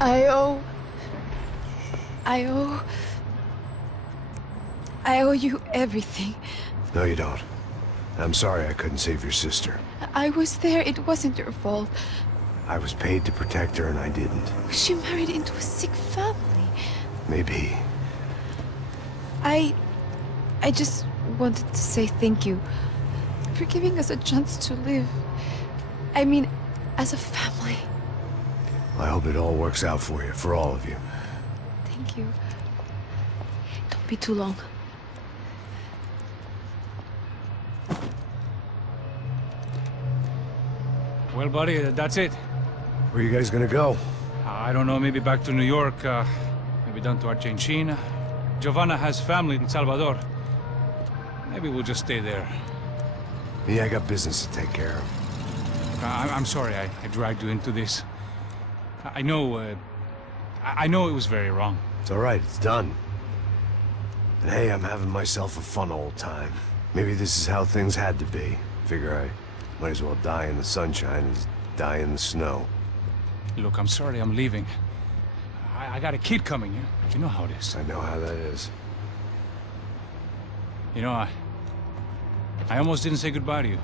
I owe you everything. No, you don't. I'm sorry I couldn't save your sister. I was there. It wasn't your fault. I was paid to protect her and I didn't. She married into a sick family. Maybe. I just wanted to say thank you for giving us a chance to live. I mean, as a family. I hope it all works out for you, for all of you. Thank you. Don't be too long. Well, buddy, that's it. Where are you guys gonna go? I don't know, maybe back to New York, maybe down to Argentina. Giovanna has family in Salvador. Maybe we'll just stay there. Yeah, I got business to take care of. I'm sorry I dragged you into this. I know it was very wrong. It's all right, it's done. And hey, I'm having myself a fun old time. Maybe this is how things had to be. Figure I might as well die in the sunshine as die in the snow. Look, I'm sorry I'm leaving. I got a kid coming, you know how it is. I know how that is. You know, I almost didn't say goodbye to you.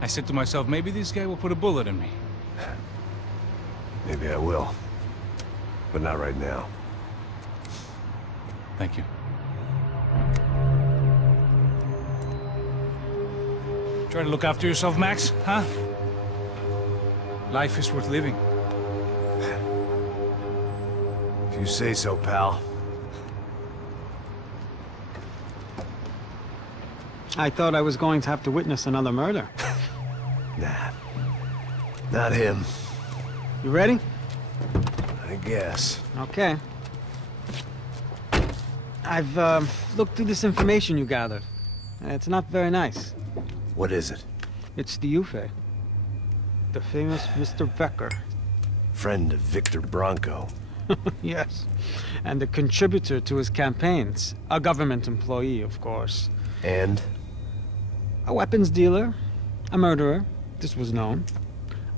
I said to myself, maybe this guy will put a bullet in me. Maybe I will. But not right now. Thank you. Try to look after yourself, Max, huh? Life is worth living. If you say so, pal. I thought I was going to have to witness another murder. Nah. Not him. You ready? I guess. Okay. I've looked through this information you gathered. It's not very nice. What is it? It's the Ufe. The famous Mr. Becker. Friend of Victor Bronco. Yes. And a contributor to his campaigns. A government employee, of course. And? A weapons dealer. A murderer. This was known.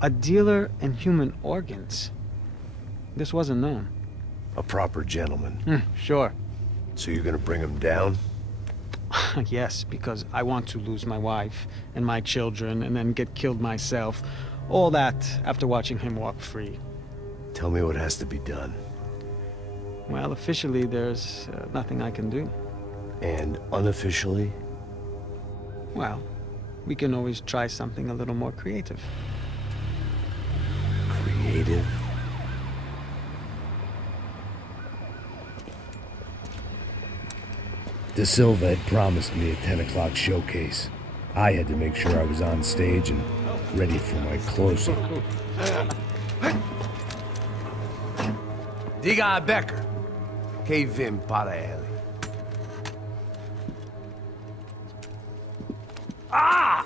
A dealer in human organs. This wasn't known. A proper gentleman. Sure. So you're gonna bring him down? Yes, because I want to lose my wife and my children and then get killed myself. All that after watching him walk free. Tell me what has to be done. Well, officially, there's nothing I can do. And unofficially? Well, we can always try something a little more creative. Creative? De Silva had promised me a 10 o'clock showcase. I had to make sure I was on stage and ready for my close-up. Diga a Becker que vim para ele. Ah!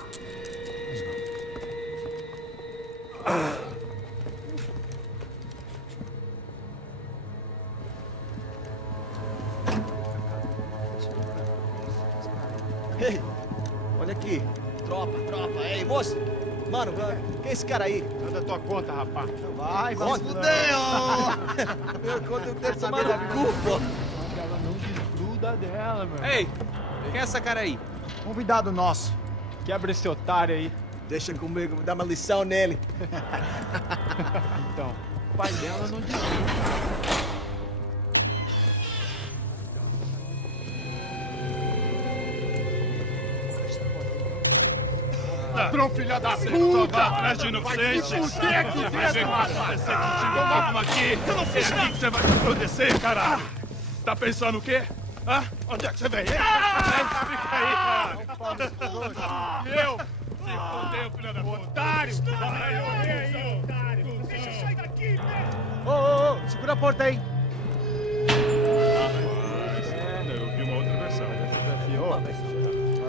Ei, olha aqui. Tropa. Ei, moço. Mano, quem é esse cara aí? Manda tua conta, rapaz. Vai se fuder, ó! Meu conta, eu tenho essa maracu, pô. Ela não desgruda dela, meu. Ei, quem é essa cara aí? Convidado nosso. Quebra esse otário aí. Deixa comigo, me dá uma lição nele. Então, o pai dela não desgruda. Ladrão, filha da puta! Vai atrás de inocentes! Vai se fuder aqui dentro, rapaz! Você contigo mesmo aqui! Eu não fiz nada! Você vai se proteger, caralho! Tá pensando o quê? Hã? Onde é que você vem? Fica aí, caralho! Eu? Se fudeu, filha da puta! Otário! Aí, otário! Deixa eu sair daqui, velho! Ô, segura a porta aí! Eu vi uma outra versão.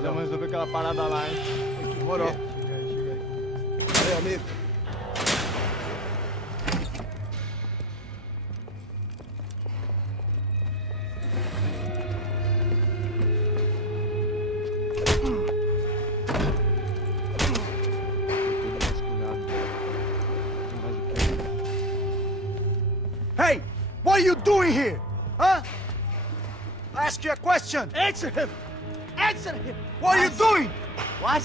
Vamos resolver aquela parada lá, hein? Demorou. Chega aí. Aí, amigo. Hey! question! Answer him! Answer him! What are you doing? What?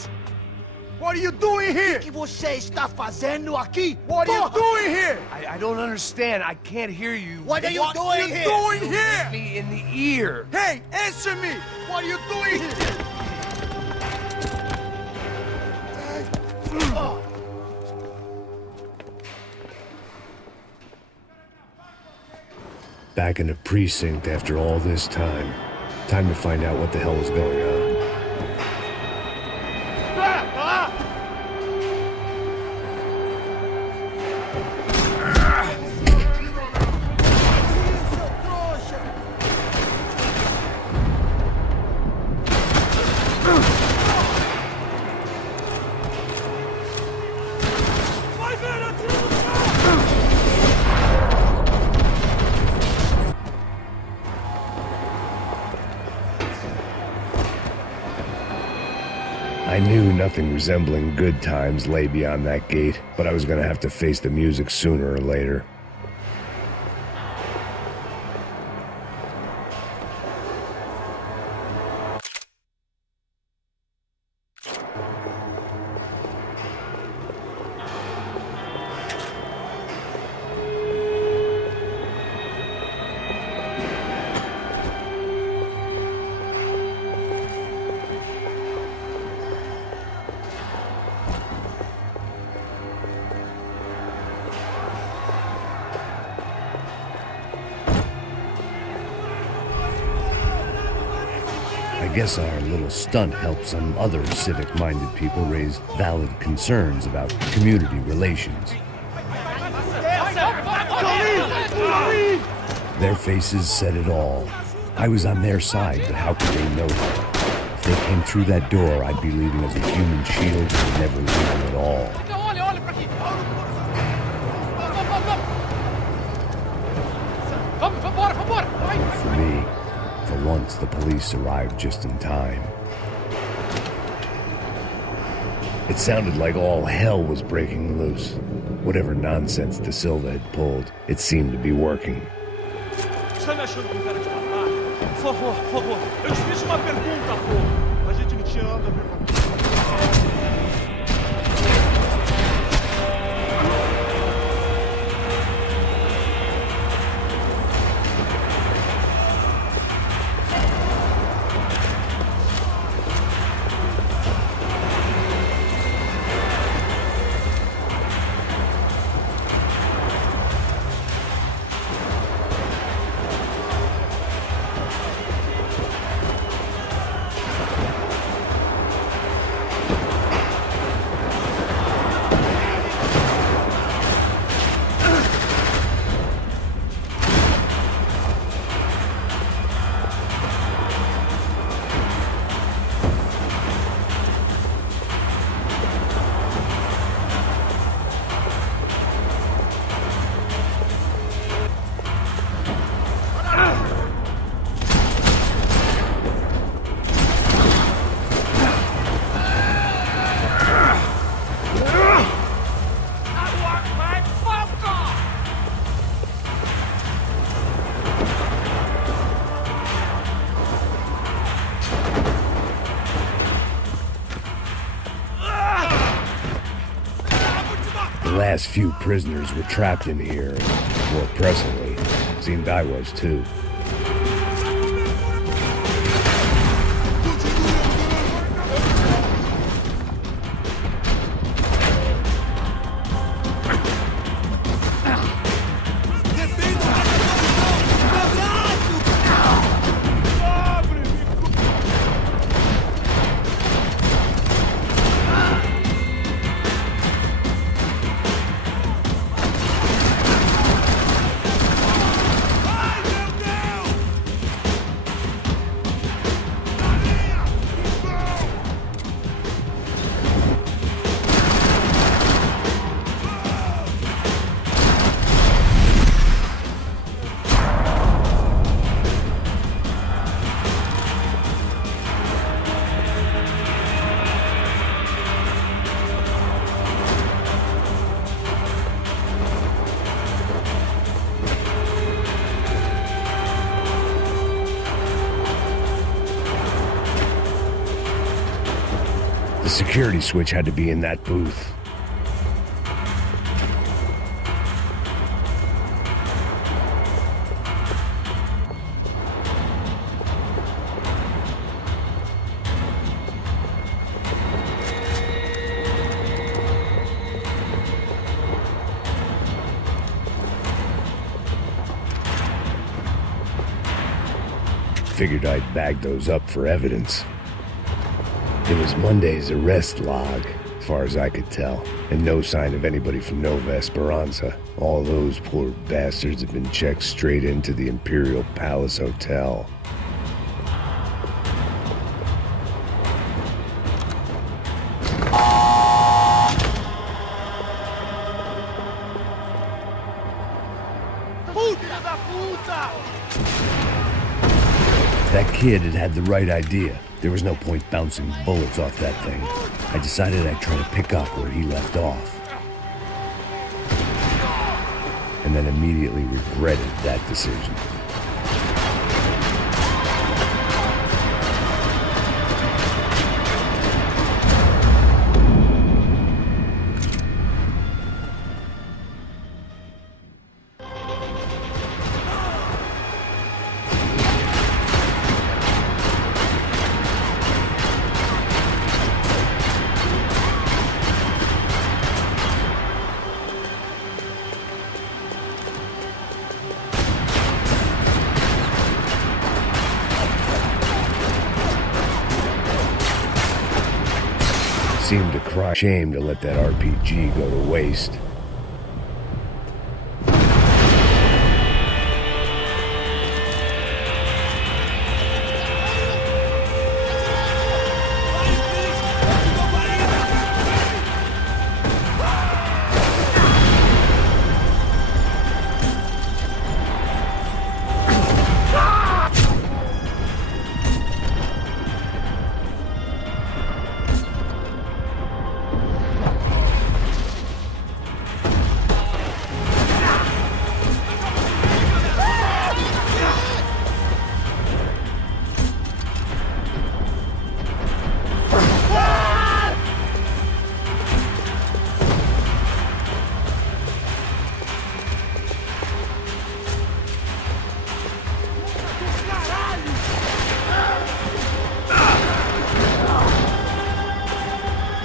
What are you doing here? O que você está fazendo aqui? What are you doing here? I don't understand. I can't hear you. What are you doing here? Doing here? Me in the ear. Hey, answer me! What are you doing here? Back in the precinct after all this time. Time to find out what the hell was going on. I knew nothing resembling good times lay beyond that gate, but I was gonna have to face the music sooner or later. I guess our little stunt helped some other civic-minded people raise valid concerns about community relations. Their faces said it all. I was on their side, but how could they know that? If they came through that door, I'd be leaving as a human shield and never leaving at all. Luckily for me, for once the police arrived just in time. It sounded like all hell was breaking loose. Whatever nonsense De Silva had pulled, it seemed to be working. Está me achando com cara de matar? Por favor, por favor. Eu te fiz uma pergunta, pô. A gente não tinha nada a ver com isso. The last few prisoners were trapped in here, more pressingly, seemed I was too. The security switch had to be in that booth. Figured I'd bag those up for evidence. It was Monday's arrest log, as far as I could tell, and no sign of anybody from Nova Esperanza. All those poor bastards had been checked straight into the Imperial Palace Hotel. That kid had the right idea. There was no point bouncing bullets off that thing. I decided I'd try to pick up where he left off. And then immediately regretted that decision. Seemed to cry shame to let that RPG go to waste.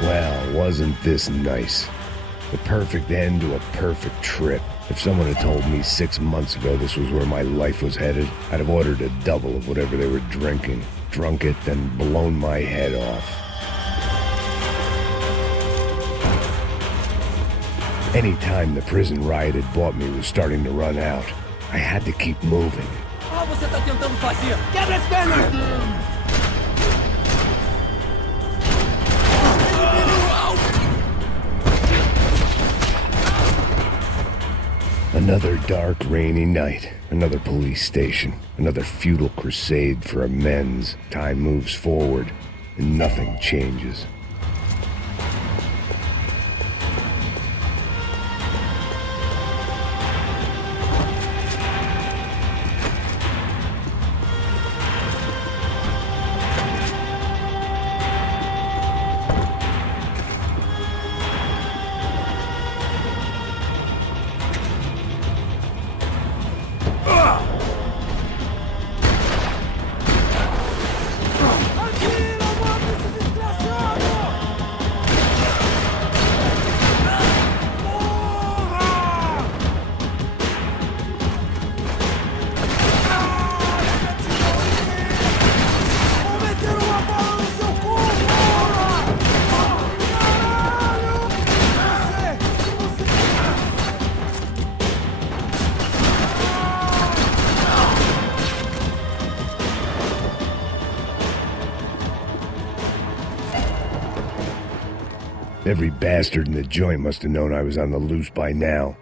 Well, wasn't this nice? The perfect end to a perfect trip. If someone had told me 6 months ago this was where my life was headed, I'd have ordered a double of whatever they were drinking, drunk it, then blown my head off. Any time the prison riot had bought me was starting to run out. I had to keep moving. Você tá tentando fazer? Quebra as pernas! Another dark, rainy night. Another police station. Another futile crusade for amends. Time moves forward, and nothing changes. Every bastard in the joint must have known I was on the loose by now.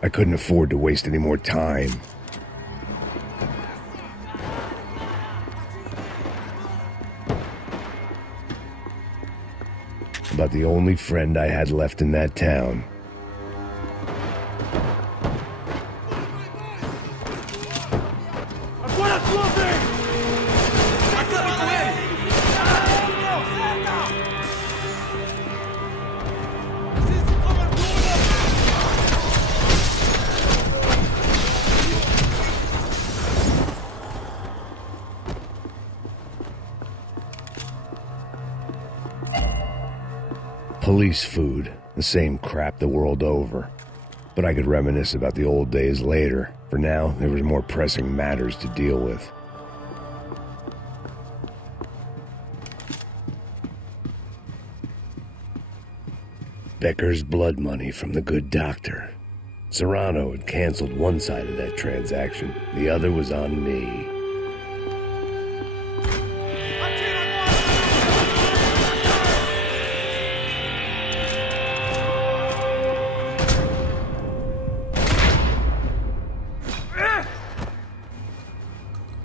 I couldn't afford to waste any more time. About the only friend I had left in that town. Police food, the same crap the world over. But I could reminisce about the old days later. For now, there was more pressing matters to deal with. Becker's blood money from the good doctor. Serrano had canceled one side of that transaction. The other was on me.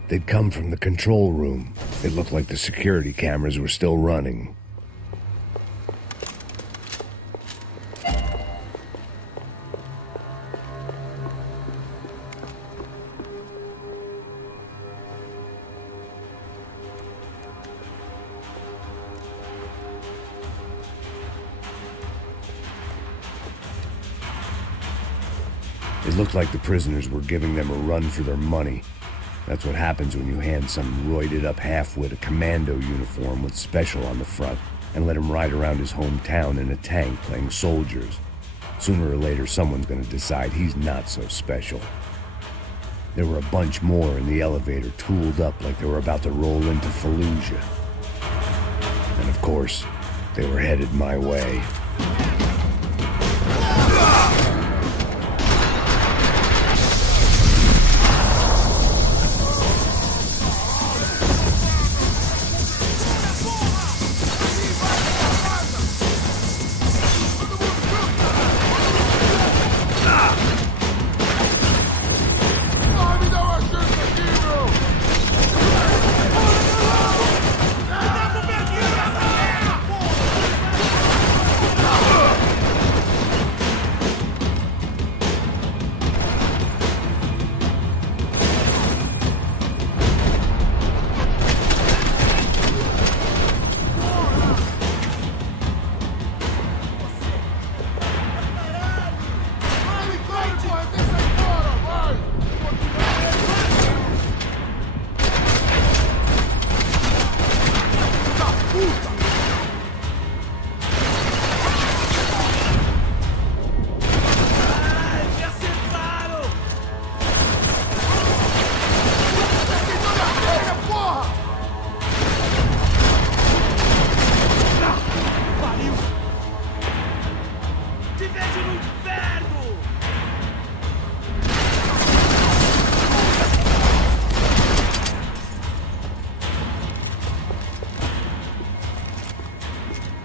They'd come from the control room. It looked like the security cameras were still running. It looked like the prisoners were giving them a run for their money. That's what happens when you hand some roided-up halfwit a commando uniform with special on the front and let him ride around his hometown in a tank playing soldiers. Sooner or later, someone's gonna decide he's not so special. There were a bunch more in the elevator, tooled up like they were about to roll into Fallujah. And of course, they were headed my way.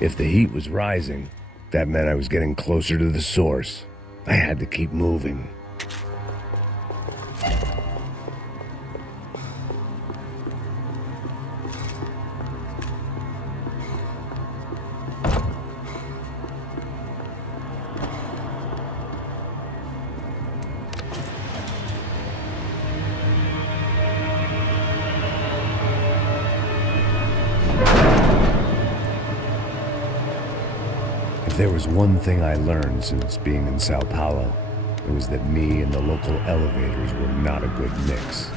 If the heat was rising, that meant I was getting closer to the source. I had to keep moving. If there was one thing I learned since being in Sao Paulo, it was that me and the local elevators were not a good mix.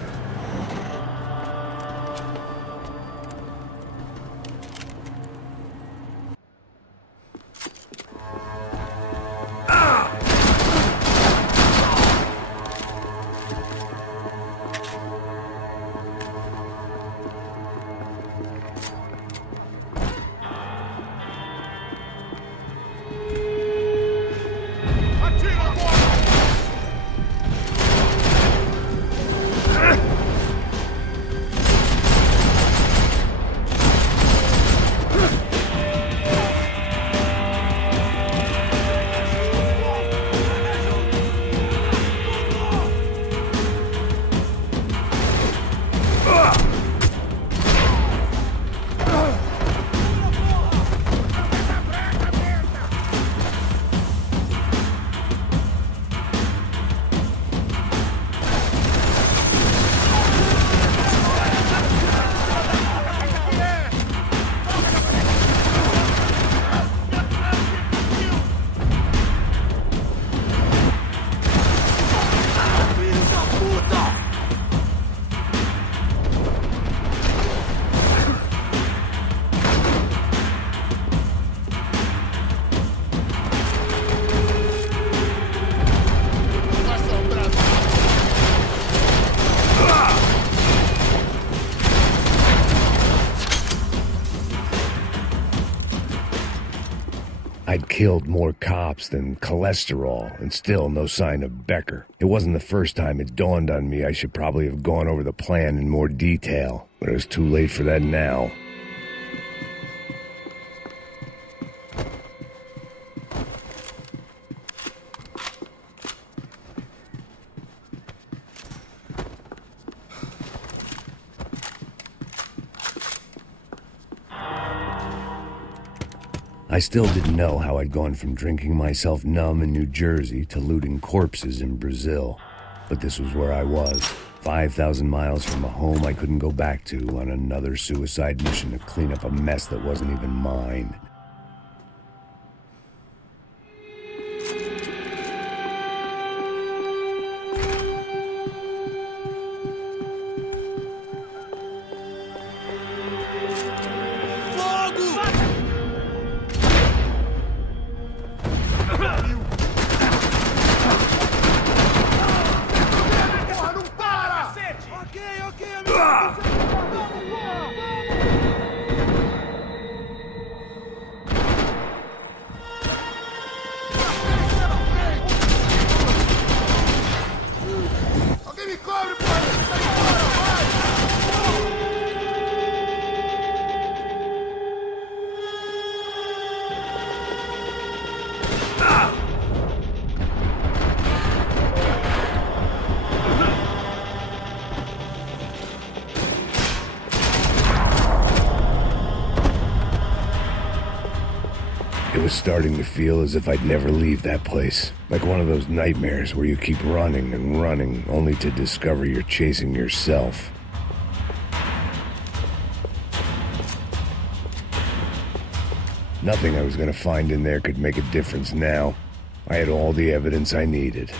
I'd killed more cops than cholesterol, and still no sign of Becker. It wasn't the first time it dawned on me I should probably have gone over the plan in more detail, but it was too late for that now. I still didn't know how I'd gone from drinking myself numb in New Jersey to looting corpses in Brazil. But this was where I was, 5,000 miles from a home I couldn't go back to, on another suicide mission to clean up a mess that wasn't even mine. It was starting to feel as if I'd never leave that place. Like one of those nightmares where you keep running and running, only to discover you're chasing yourself. Nothing I was going to find in there could make a difference now. I had all the evidence I needed.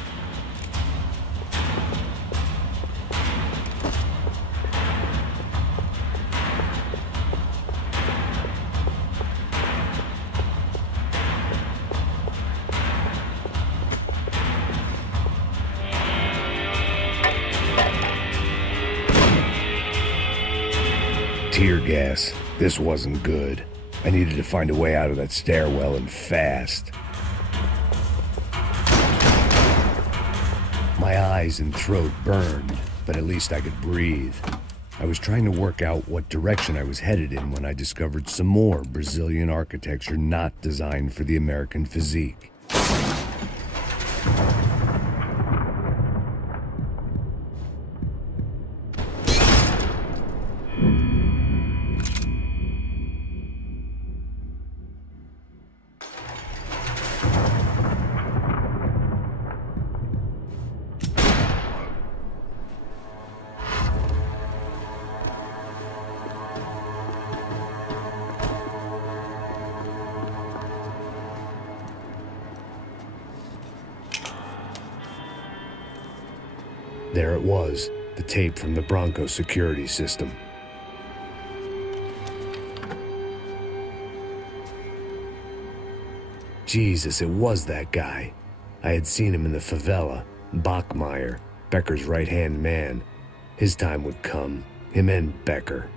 Tear gas. This wasn't good. I needed to find a way out of that stairwell, and fast. My eyes and throat burned, but at least I could breathe. I was trying to work out what direction I was headed in when I discovered some more Brazilian architecture not designed for the American physique. There it was, the tape from the Bronco security system. Jesus, it was that guy. I had seen him in the favela, Bachmeyer, Becker's right-hand man. His time would come, him and Becker.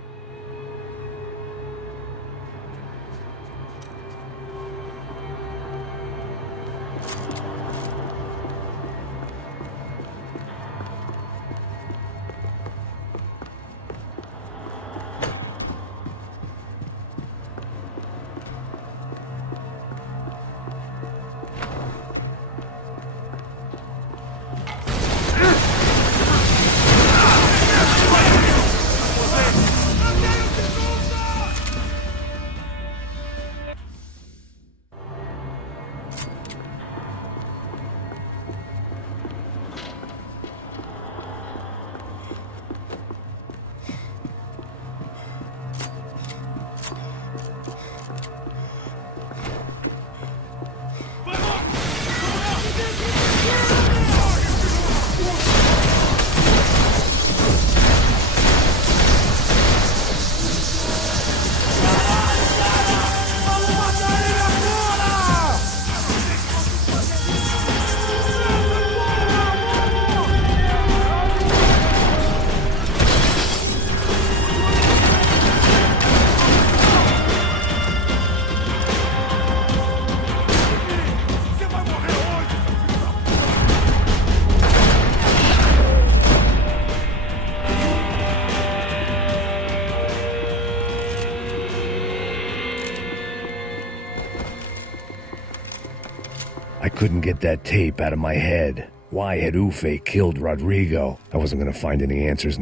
I couldn't get that tape out of my head. Why had Ufe killed Rodrigo? I wasn't gonna find any answers.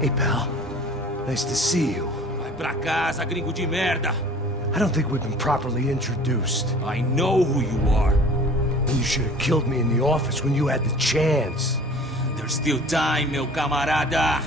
Hey, pal. Nice to see you. Vai pra casa, gringo de merda. I don't think we've been properly introduced. I know who you are. You should have killed me in the office when you had the chance. There's still time, meu camarada.